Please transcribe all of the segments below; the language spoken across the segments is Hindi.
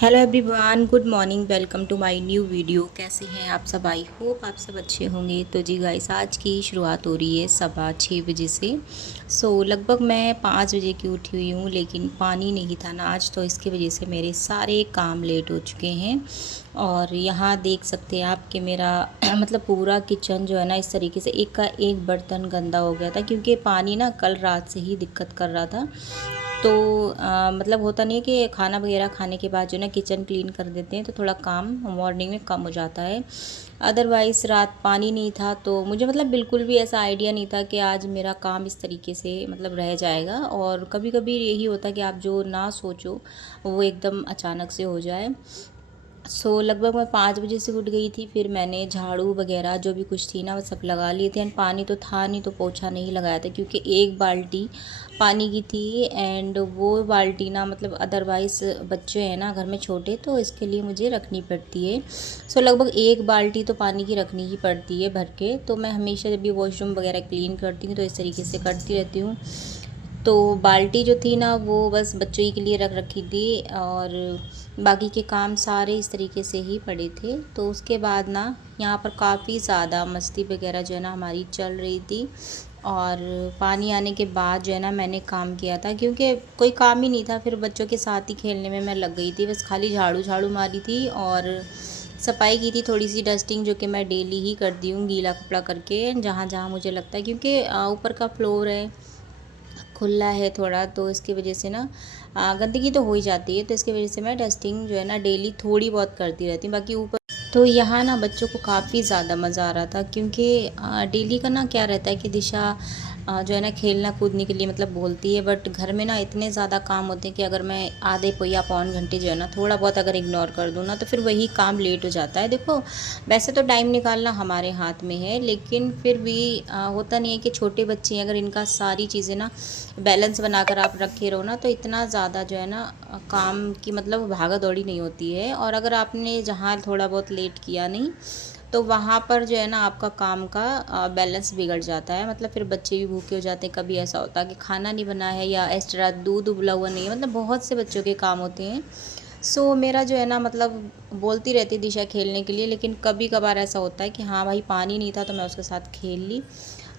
Hello everyone, good morning. Welcome to my new video. कैसे हैं आप सब? आई होप आप सब अच्छे होंगे। तो जी गाइस, आज की शुरुआत हो रही है 6:15 बजे से। लगभग मैं 5 बजे की उठी हुई हूँ, लेकिन पानी नहीं था ना आज, तो इसकी वजह से मेरे सारे काम लेट हो चुके हैं। और यहाँ देख सकते हैं आप कि मेरा मतलब पूरा किचन जो है ना, इस तरीके से एक का एक बर्तन गंदा हो गया था, क्योंकि पानी ना कल रात से ही दिक्कत कर रहा था। तो मतलब होता नहीं है कि खाना वगैरह खाने के बाद जो है ना किचन क्लीन कर देते हैं तो थोड़ा काम मॉर्निंग में कम हो जाता है। अदरवाइज़ रात पानी नहीं था, तो मुझे मतलब बिल्कुल भी ऐसा आइडिया नहीं था कि आज मेरा काम इस तरीके से मतलब रह जाएगा। और कभी कभी यही होता है कि आप जो ना सोचो वो एकदम अचानक से हो जाए। लगभग मैं 5 बजे से उठ गई थी। फिर मैंने झाड़ू वगैरह जो भी कुछ थी ना वो सब लगा लिए थे। एंड पानी तो था नहीं, तो पोछा नहीं लगाया था, क्योंकि एक बाल्टी पानी की थी। एंड वो बाल्टी ना मतलब अदरवाइज़ बच्चे हैं ना घर में छोटे, तो इसके लिए मुझे रखनी पड़ती है। लगभग एक बाल्टी तो पानी की रखनी ही पड़ती है भर के। तो मैं हमेशा जब भी वॉशरूम वगैरह क्लीन करती हूँ तो इस तरीके से करती रहती हूँ। तो बाल्टी जो थी ना वो बस बच्चों ही के लिए रख रखी थी, और बाकी के काम सारे इस तरीके से ही पड़े थे। तो उसके बाद ना यहाँ पर काफ़ी ज़्यादा मस्ती वगैरह जो है ना हमारी चल रही थी। और पानी आने के बाद जो है ना मैंने काम किया था, क्योंकि कोई काम ही नहीं था। फिर बच्चों के साथ ही खेलने में मैं लग गई थी, बस खाली झाड़ू झाड़ू मारी थी और सफाई की थी, थोड़ी सी डस्टिंग, जो कि मैं डेली ही करती हूँ गीला कपड़ा करके जहाँ जहाँ मुझे लगता है, क्योंकि ऊपर का फ्लोर है, खुला है थोड़ा, तो इसकी वजह से ना गंदगी तो हो ही जाती है। तो इसकी वजह से मैं डस्टिंग जो है ना डेली थोड़ी बहुत करती रहती हूँ। बाकी ऊपर तो यहाँ ना बच्चों को काफ़ी ज़्यादा मज़ा आ रहा था, क्योंकि डेली का ना क्या रहता है कि दिशा जो है ना खेलना कूदने के लिए मतलब बोलती है, बट घर में ना इतने ज़्यादा काम होते हैं कि अगर मैं आधे या पौन घंटे जो है ना थोड़ा बहुत अगर इग्नोर कर दूँ ना, तो फिर वही काम लेट हो जाता है। देखो, वैसे तो टाइम निकालना हमारे हाथ में है, लेकिन फिर भी होता नहीं है कि छोटे बच्चे हैं, अगर इनका सारी चीज़ें ना बैलेंस बनाकर आप रखे रहो ना, तो इतना ज़्यादा जो है ना काम की मतलब भागा दौड़ी नहीं होती है। और अगर आपने जहाँ थोड़ा बहुत लेट किया नहीं, तो वहाँ पर जो है ना आपका काम का बैलेंस बिगड़ जाता है। मतलब फिर बच्चे भी भूखे हो जाते हैं। कभी ऐसा होता है कि खाना नहीं बना है या एक्स्ट्रा दूध उबला हुआ नहीं है, मतलब बहुत से बच्चों के काम होते हैं। मेरा जो है ना मतलब बोलती रहती दिशा खेलने के लिए, लेकिन कभी कभार ऐसा होता है कि हाँ भाई पानी नहीं था तो मैं उसके साथ खेल ली।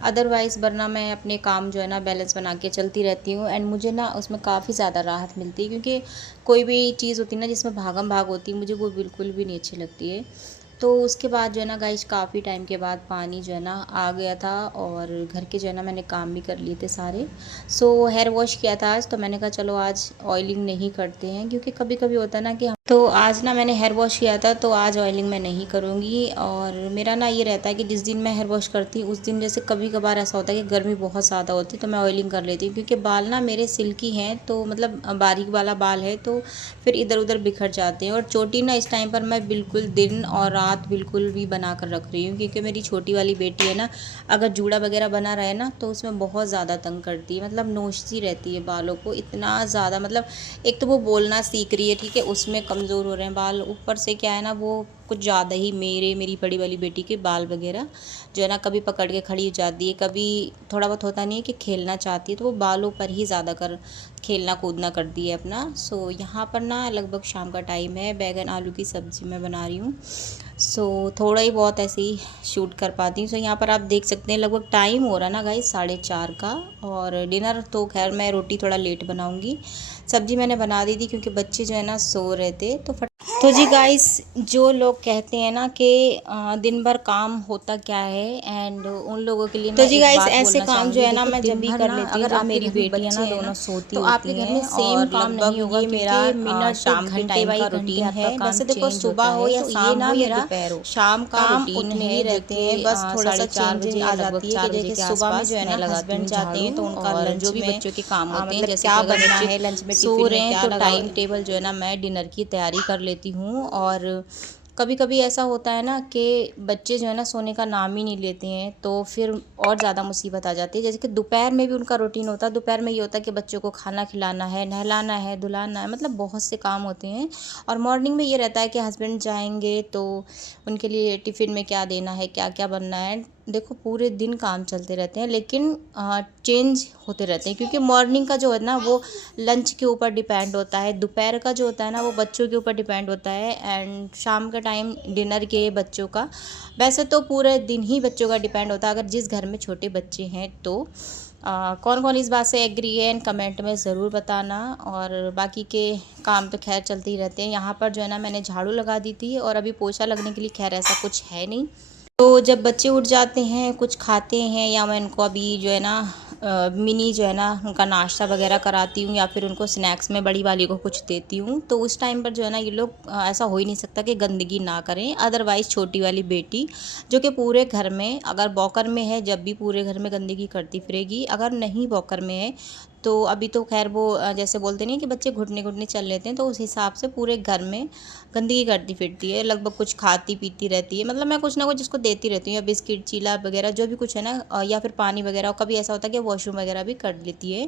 अदरवाइज़ वरना मैं अपने काम जो है ना बैलेंस बना के चलती रहती हूँ। एंड मुझे ना उसमें काफ़ी ज़्यादा राहत मिलती है, क्योंकि कोई भी चीज़ होती है ना जिसमें भागम भाग होती है, मुझे वो बिल्कुल भी नहीं अच्छी लगती है। तो उसके बाद जो है ना गाइस, काफ़ी टाइम के बाद पानी जो है ना आ गया था, और घर के जो है ना मैंने काम भी कर लिए थे सारे। हेयर वॉश किया था आज, तो मैंने कहा चलो आज ऑयलिंग नहीं करते हैं, क्योंकि कभी कभी होता है ना कि तो आज ना मैंने हेयर वॉश किया था, तो आज ऑयलिंग मैं नहीं करूँगी। और मेरा ना ये रहता है कि जिस दिन मैं हेयर वॉश करती हूँ उस दिन, जैसे कभी कभार ऐसा होता है कि गर्मी बहुत ज़्यादा होती है, तो मैं ऑयलिंग कर लेती हूँ, क्योंकि बाल ना मेरे सिल्की हैं, तो मतलब बारीक वाला बाल है, तो फिर इधर उधर बिखर जाते हैं। और चोटी ना इस टाइम पर मैं बिल्कुल दिन और रात बिल्कुल भी बना कर रख रही हूँ, क्योंकि मेरी छोटी वाली बेटी है ना, अगर जूड़ा वगैरह बना रहे ना तो उसमें बहुत ज़्यादा तंग करती है, मतलब नोचती रहती है बालों को इतना ज़्यादा। मतलब एक तो वो बोलना सीख रही है, ठीक है, उसमें कमज़ोर हो रहे हैं बाल, ऊपर से क्या है ना वो कुछ ज़्यादा ही मेरी बड़ी वाली बेटी के बाल वगैरह जो है ना कभी पकड़ के खड़ी हो जाती है, कभी थोड़ा बहुत होता नहीं है कि खेलना चाहती है, तो वो बालों पर ही ज़्यादा कर खेलना कूदना करती है अपना। यहाँ पर ना लगभग शाम का टाइम है, बैगन आलू की सब्ज़ी मैं बना रही हूँ। थोड़ा ही बहुत ऐसे ही शूट कर पाती हूँ। यहाँ पर आप देख सकते हैं लगभग टाइम हो रहा है ना गाइस 4:30 का। और डिनर तो खैर मैं रोटी थोड़ा लेट बनाऊँगी, सब्ज़ी मैंने बना दी थी, क्योंकि बच्चे जो है ना सो रहे थे। तो जी गाइस, जो लोग कहते हैं ना कि दिन भर काम होता क्या है, एंड उन लोगों के लिए तो मैं जी गाइस ऐसे काम जो है ना मैं जब भी कर लेती हूँ, जब मेरी बेटी है ना दोनों सोती तो आपके घर में सेम काम नहीं होगा, मेरा शाम के टाइम का रूटीन है। वैसे देखो सुबह हो या शाम हो या दोपहर हो, शाम का काम उतने ही रहते हैं, बस थोड़ा सा चेंजिंग आ जाती है कि जैसे सुबह में जो है ना हस्बैंड जाते हैं तो उनका लंच में बच्चों के काम होते हैं, जैसे क्या बनना है लंच में, सो रहे हैं तो टाइम टेबल जो है ना मैं डिनर की तैयारी कर लेती हूँ। और कभी कभी ऐसा होता है ना कि बच्चे जो है ना सोने का नाम ही नहीं लेते हैं, तो फिर और ज़्यादा मुसीबत आ जाती है। जैसे कि दोपहर में भी उनका रूटीन होता है, दोपहर में ये होता है कि बच्चों को खाना खिलाना है, नहलाना है, धुलाना है, मतलब बहुत से काम होते हैं। और मॉर्निंग में ये रहता है कि हस्बैंड जाएंगे तो उनके लिए टिफ़िन में क्या देना है, क्या क्या बनना है, देखो पूरे दिन काम चलते रहते हैं, लेकिन चेंज होते रहते हैं, क्योंकि मॉर्निंग का जो है ना वो लंच के ऊपर डिपेंड होता है, दोपहर का जो होता है ना वो बच्चों के ऊपर डिपेंड होता है, एंड शाम का टाइम डिनर के बच्चों का। वैसे तो पूरे दिन ही बच्चों का डिपेंड होता है, अगर जिस घर में छोटे बच्चे हैं तो। कौन कौन इस बात से एग्री है एंड कमेंट में ज़रूर बताना। और बाकी के काम तो खैर चलते ही रहते हैं। यहाँ पर जो है ना मैंने झाड़ू लगा दी थी, और अभी पोछा लगने के लिए खैर ऐसा कुछ है नहीं। तो जब बच्चे उठ जाते हैं, कुछ खाते हैं, या मैं उनको अभी जो है ना मिनी जो है ना उनका नाश्ता वगैरह कराती हूँ, या फिर उनको स्नैक्स में बड़ी वाली को कुछ देती हूँ, तो उस टाइम पर जो है ना ये लोग ऐसा हो ही नहीं सकता कि गंदगी ना करें। अदरवाइज़ छोटी वाली बेटी जो कि पूरे घर में, अगर बॉकर में है जब भी पूरे घर में गंदगी करती फिरेगी, अगर नहीं बॉकर में है तो अभी तो खैर वो जैसे बोलते नहीं कि बच्चे घुटने घुटने चल लेते हैं, तो उस हिसाब से पूरे घर में गंदगी करती फिरती है, लगभग कुछ खाती पीती रहती है। मतलब मैं कुछ ना कुछ इसको देती रहती हूँ, या बिस्किट चीला वगैरह जो भी कुछ है ना, या फिर पानी वगैरह। और कभी ऐसा होता है कि वॉशरूम वगैरह भी कर लेती है।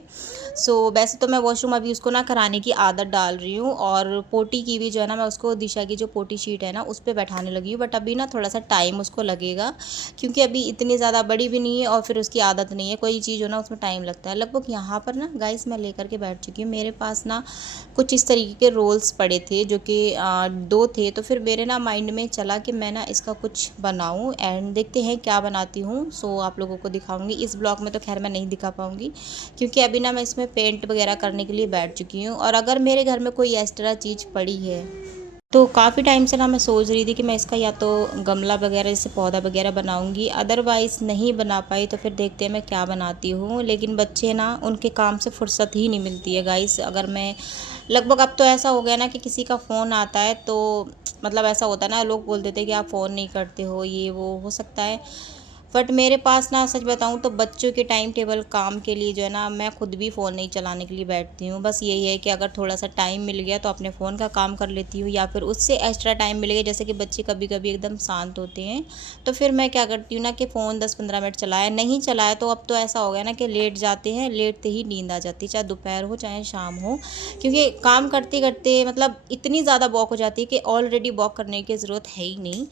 सो वैसे तो मैं वॉशरूम अभी उसको ना कराने की आदत डाल रही हूँ, और पोटी की भी जो है ना मैं उसको दिशा की जो पोटी शीट है ना उस पर बैठाने लगी हूँ। बट अभी ना थोड़ा सा टाइम उसको लगेगा, क्योंकि अभी इतनी ज़्यादा बड़ी भी नहीं है और फिर उसकी आदत नहीं है, कोई चीज़ हो ना उसमें टाइम लगता है। लगभग यहाँ पर ना गाइस मैं लेकर के बैठ चुकी हूँ। मेरे पास ना कुछ इस तरीके के रोल्स पड़े थे, जो कि 2 थे। तो फिर मेरे ना माइंड में चला कि मैं ना इसका कुछ बनाऊं, एंड देखते हैं क्या बनाती हूँ। सो आप लोगों को दिखाऊंगी। इस ब्लॉग में तो खैर मैं नहीं दिखा पाऊंगी, क्योंकि अभी ना मैं इसमें पेंट वगैरह करने के लिए बैठ चुकी हूँ। और अगर मेरे घर में कोई एक्स्ट्रा चीज़ पड़ी है, तो काफ़ी टाइम से ना मैं सोच रही थी कि मैं इसका या तो गमला वगैरह जैसे पौधा वगैरह बनाऊंगी, अदरवाइज़ नहीं बना पाई तो फिर देखते हैं मैं क्या बनाती हूँ। लेकिन बच्चे ना उनके काम से फुर्सत ही नहीं मिलती है गाइस। अगर मैं लगभग, अब तो ऐसा हो गया ना कि किसी का फ़ोन आता है तो मतलब ऐसा होता है ना, लोग बोल देते हैं कि आप फ़ोन नहीं करते हो, ये वो हो सकता है। बट मेरे पास ना सच बताऊँ तो बच्चों के टाइम टेबल काम के लिए जो है ना मैं खुद भी फ़ोन नहीं चलाने के लिए बैठती हूँ। बस यही है कि अगर थोड़ा सा टाइम मिल गया तो अपने फ़ोन का काम कर लेती हूँ, या फिर उससे एक्स्ट्रा टाइम मिल गया, जैसे कि बच्चे कभी कभी एकदम शांत होते हैं तो फिर मैं क्या करती हूँ ना कि फ़ोन 10-15 मिनट चलाया, नहीं चलाया तो अब तो ऐसा हो गया ना कि लेट जाते हैं, लेटते ही नींद आ जाती है, चाहे दोपहर हो चाहे शाम हो। क्योंकि काम करते करते मतलब इतनी ज़्यादा वॉक हो जाती है कि ऑलरेडी वॉक करने की ज़रूरत है ही नहीं,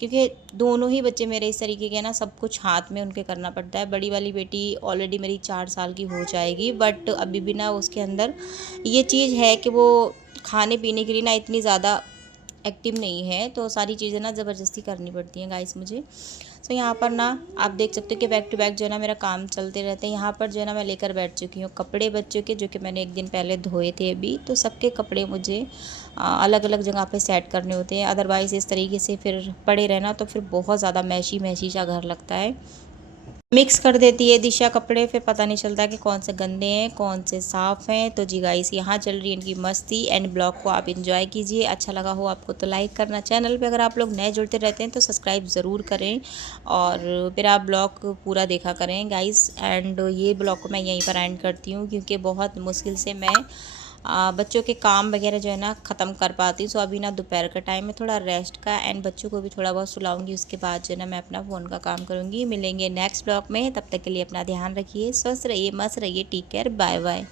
क्योंकि दोनों ही बच्चे मेरे इस तरीके के हैं ना, सब कुछ हाथ में उनके करना पड़ता है। बड़ी वाली बेटी ऑलरेडी मेरी 4 साल की हो जाएगी, बट अभी भी ना उसके अंदर ये चीज़ है कि वो खाने पीने के लिए ना इतनी ज़्यादा एक्टिव नहीं है, तो सारी चीज़ें ना ज़बरदस्ती करनी पड़ती हैं गाइस मुझे। सो यहाँ पर ना आप देख सकते हो कि बैक टू बैक जो है ना मेरा काम चलते रहते हैं। यहाँ पर जो है ना मैं लेकर बैठ चुकी हूँ कपड़े बच्चों के, जो कि मैंने एक दिन पहले धोए थे अभी। तो सबके कपड़े मुझे अलग अलग जगह पे सेट करने होते हैं, अदरवाइज़ इस तरीके से फिर पड़े रहना तो फिर बहुत ज़्यादा मैशी मैशी सा घर लगता है। मिक्स कर देती है दिशा कपड़े, फिर पता नहीं चलता कि कौन से गंदे हैं कौन से साफ़ हैं। तो जी गाइस यहाँ चल रही है इनकी मस्ती, एंड ब्लॉग को आप एंजॉय कीजिए। अच्छा लगा हो आपको तो लाइक करना, चैनल पे अगर आप लोग नए जुड़ते रहते हैं तो सब्सक्राइब ज़रूर करें, और फिर आप ब्लॉग पूरा देखा करें गाइस। एंड ये ब्लॉग को मैं यहीं पर एंड करती हूँ, क्योंकि बहुत मुश्किल से मैं बच्चों के काम वगैरह जो है ना ख़त्म कर पाती हूँ। सो अभी ना दोपहर का टाइम है, थोड़ा रेस्ट का, एंड बच्चों को भी थोड़ा बहुत सुलाऊंगी, उसके बाद जो है ना मैं अपना फ़ोन का काम करूँगी। मिलेंगे नेक्स्ट ब्लॉग में, तब तक के लिए अपना ध्यान रखिए, स्वस्थ रहिए, मस्त रहिए, टेक केयर, बाय बाय।